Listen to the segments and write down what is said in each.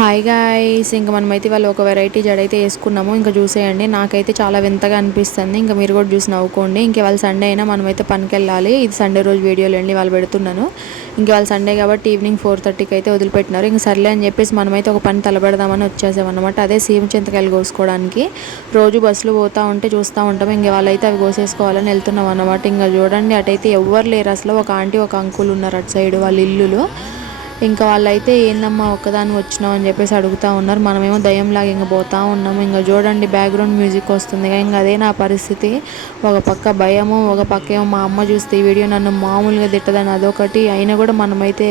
Hi guys, ఇంక మనమైతే వాళ్ళు ఒక వెరైటీ జడైతే వేసుకున్నాము. ఇంకా చూసేయండి, నాకైతే చాలా వింతగా అనిపిస్తుంది. ఇంకా మీరు కూడా చూసి నవ్వుకోండి. ఇంక వాళ్ళు సండే అయినా మనమైతే పనికి వెళ్ళాలి. ఇది సండే రోజు వీడియోలు అండి వాళ్ళు పెడుతున్నాను. ఇంక వాళ్ళు సండే కాబట్టి ఈవినింగ్ 4:30కి అయితే వదిలిపెట్టినారు. ఇంక సర్లే అని చెప్పేసి మనమైతే ఒక పని తలబెడదామని వచ్చేసామన్నమాట. అదే సీమ చింతకాయలు కోసుకోవడానికి. రోజు బస్సులు పోతూ ఉంటే చూస్తూ ఉంటాం. ఇంక వాళ్ళైతే అవి కోసేసుకోవాలని వెళ్తున్నాం అన్నమాట. ఇంకా చూడండి, అటైతే ఎవ్వరు లేరు అసలు. ఒక ఆంటీ ఒక అంకుల్ ఉన్నారు అటు సైడ్ వాళ్ళ ఇల్లులు. ఇంకా వాళ్ళైతే ఏందమ్మా ఒక్కదాన్ని వచ్చినావు అని చెప్పేసి అడుగుతూ ఉన్నారు. మనమేమో దయ్యంలాగా ఇంక పోతూ ఉన్నాము. ఇంకా చూడండి, బ్యాక్గ్రౌండ్ మ్యూజిక్ వస్తుంది. ఇంకా అదే నా పరిస్థితి. ఒక పక్క భయము, ఒక పక్క ఏమో మా అమ్మ చూస్తే ఈ వీడియో నన్ను మామూలుగా తిట్టదని అదొకటి. అయినా కూడా మనమైతే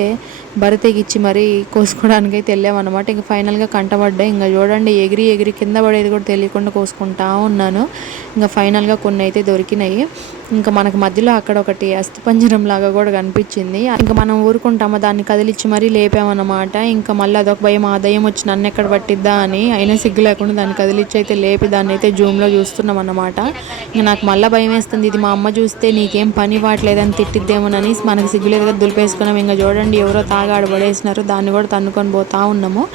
బరితెగిచ్చి మరీ కోసుకోవడానికి అయితే వెళ్ళామన్నమాట. ఇంకా ఫైనల్గా కంటపడ్డాయి. ఇంకా చూడండి, ఎగిరి ఎగిరి కింద పడేది కూడా తెలియకుండా కోసుకుంటా ఉన్నాను. ఇంకా ఫైనల్గా కొన్ని అయితే దొరికినాయి. ఇంకా మనకు మధ్యలో అక్కడ ఒకటి అస్థిపంజరం లాగా కూడా కనిపించింది. ఇంకా మనం ఊరుకుంటామో దాన్ని కదిలిచ్చి మరీ లేపామన్నమాట. ఇంకా మళ్ళీ అదొక భయం, ఆ దయ్యం వచ్చి నన్ను ఎక్కడ పట్టిద్దా అని. అయినా సిగ్గు లేకుండా దాన్ని కదిలిచ్చి అయితే లేపి దాన్ని అయితే జూమ్లో చూస్తున్నాం అన్నమాట. ఇంకా నాకు మళ్ళీ భయం వేస్తుంది. ఇది మా అమ్మ చూస్తే నీకేం పని వాట్లేదని తిట్టిద్దేమోనని మనకి సిగ్గులేదుగా దులిపేసుకున్నాం. ఇంకా చూడండి, ఎవరో తాగా ఆడబడేసినారు. దాన్ని కూడా తన్నుకొని పోతా ఉన్నాము.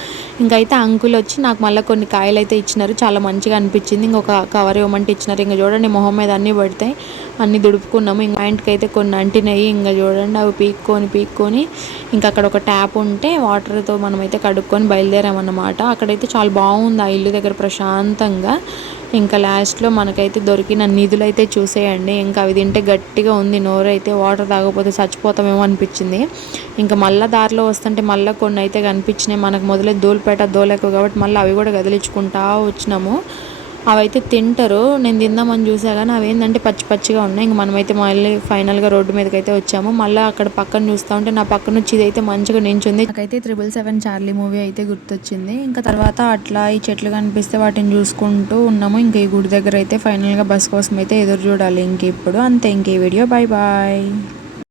ఇంకైతే అంకుల్ వచ్చి నాకు మళ్ళీ కొన్ని కాయలు అయితే ఇచ్చినారు. చాలా మంచిగా అనిపించింది. ఇంకొక కవర్ ఇవ్వమంటే ఇచ్చినారు. ఇంకా చూడండి, మొహం మీద అన్నీ పడతాయి. అన్నీ దుడుపుకున్నాము. ఇంక పాయింట్కి అయితే కొన్ని అంటినాయి. ఇంకా చూడండి, అవి పీక్కొని ఇంకా అక్కడ ఒక ట్యాప్ ఉంటే వాటర్తో మనమైతే కడుక్కొని బయలుదేరామన్నమాట. అక్కడైతే చాలా బాగుంది ఆ ఇల్లు దగ్గర ప్రశాంతంగా. ఇంకా లాస్ట్లో మనకైతే దొరికిన నిధులు అయితే చూసేయండి. ఇంకా అవి తింటే గట్టిగా ఉంది నోరు అయితే. వాటర్ తాగకపోతే చచ్చిపోతామేమో అనిపించింది. ఇంకా మళ్ళీ దారిలో వస్తుంటే మళ్ళీ కొన్ని అయితే కనిపించినాయి. మనకు మొదలై దూలపేట దోలేకు కాబట్టి మళ్ళీ అవి కూడా కదిలించుకుంటా వచ్చినాము. అవైతే తింటారు. నేను తిందామని చూసా కానీ అవి ఏంటంటే పచ్చి పచ్చిగా ఉన్నాయి. ఇంక మనమైతే మళ్ళీ ఫైనల్గా రోడ్డు మీదకి అయితే వచ్చాము. మళ్ళీ అక్కడ పక్కన చూస్తూ ఉంటే నా పక్కన వచ్చి ఇదైతే మంచిగా నించుంది. నాకైతే 777 చార్లీ మూవీ అయితే గుర్తొచ్చింది. ఇంకా తర్వాత అట్లా ఈ చెట్లు కనిపిస్తే వాటిని చూసుకుంటూ ఉన్నాము. ఇంక ఈ గుడి దగ్గర అయితే ఫైనల్గా బస్ కోసం అయితే ఎదురు చూడాలి. ఇంక ఇప్పుడు అంతే. ఇంక ఈ వీడియో బాయ్.